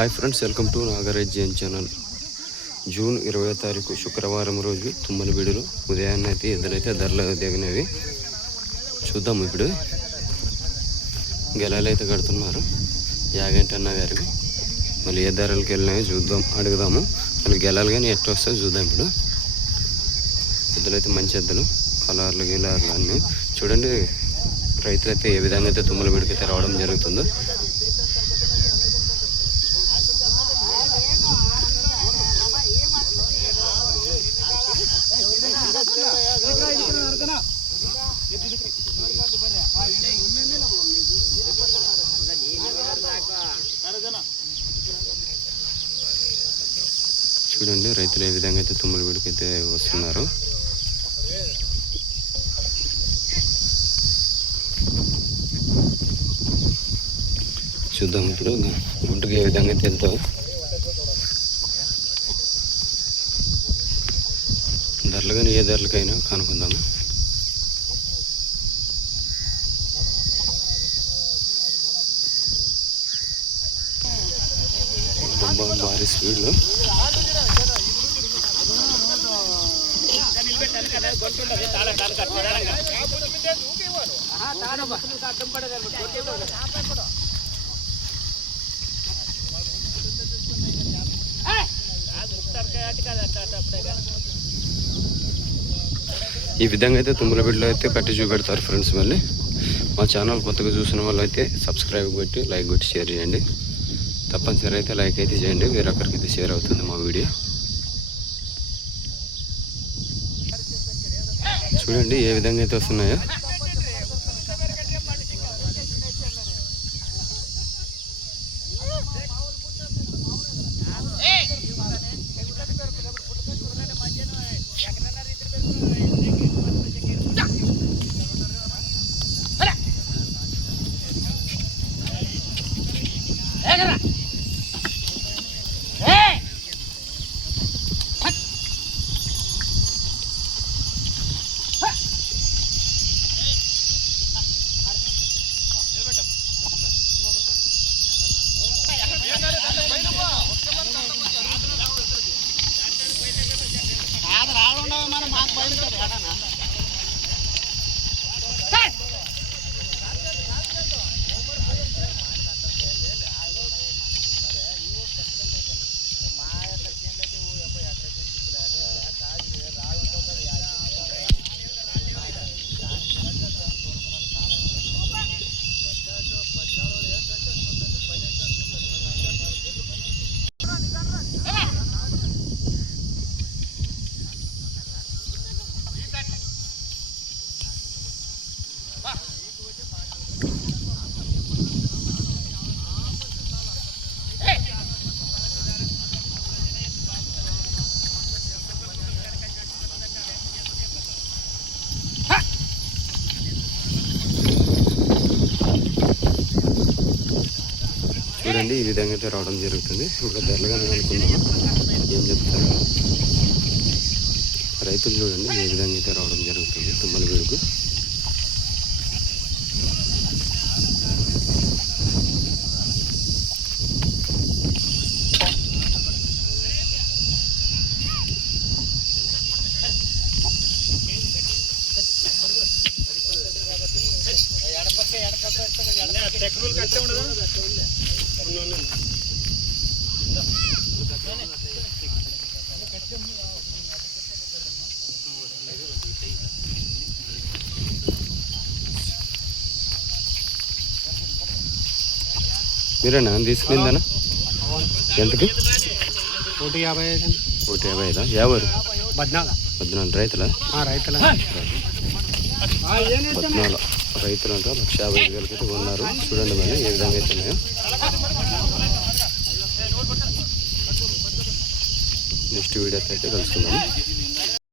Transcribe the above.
Hi friends welcome to Nagaraj Jain channel June ఇరవై తారీఖు శుక్రవారం రోజు తుమ్మలబీడులో ఉదయాన్నే అయితే ఎద్దులైతే ధరలు దిగినవి చూద్దాం ఇప్పుడు. గెలాలు అయితే కడుతున్నారు. యాగంటి అన్న గారికి మళ్ళీ ఏ ధరలకు వెళ్ళినాయో చూద్దాం అడుగుదాము. మళ్ళీ గెలాలు కానీ ఎట్లా వస్తాయో చూద్దాం ఇప్పుడు. ఎద్దులైతే మంచి ఎద్దులు కలర్లు గిలార్లు అన్నీ. చూడండి రైతులు అయితే ఏ విధంగా అయితే తుమ్మలబీడికి అయితే రావడం జరుగుతుందో. చూడండి రైతులు ఏ విధంగా అయితే తుమ్మల వీడికి వస్తున్నారు. చూద్దాం ఇప్పుడు గుంటుకు ఏ విధంగా అయితే వెళ్తావు ధరలు కానీ ఏ ధరలకైనా కనుక్కుందాము భారీ స్పీడ్లో ఈ విధంగా అయితే తుమ్మల బిడ్డలో అయితే కట్టి చూపెడతారు ఫ్రెండ్స్ మళ్ళీ. మా ఛానల్ కొత్తగా చూసిన వాళ్ళు అయితే సబ్స్క్రైబ్ కొట్టి లైక్ కొట్టి షేర్ చేయండి. తప్పనిసరి అయితే లైక్ అయితే చేయండి. వేరొకరికి అయితే షేర్ అవుతుంది మా వీడియో. చూడండి ఏ విధంగా అయితే వస్తున్నాయో. મારા માર્ક બંધ કરે చూడండి ఈ విధంగా అయితే రావడం జరుగుతుంది. ఇప్పుడు ధరలుగానే అనుకుందాము? ఏం చెప్తారు? రైతులు చూడండి ఏ విధంగా అయితే రావడం జరుగుతుంది. తుమ్మల వీడుకు మీరేనా? తీసుకుందనా ఎంతకి? కోటి యాభై ఐదు ఒకటి యాభై ఐదా? యాభై పద్నాలుగు పద్నాలుగు రైతుల? రైతుల పద్నాలుగు. రైతులు అంతా లక్ష యాభై ఐదు వేలకి అయితే కొన్నారు. చూడండి మరి ఏ విధంగా అయితే ఉన్నాయో. నెక్స్ట్ వీడియో అయితే కలుసుకుందాము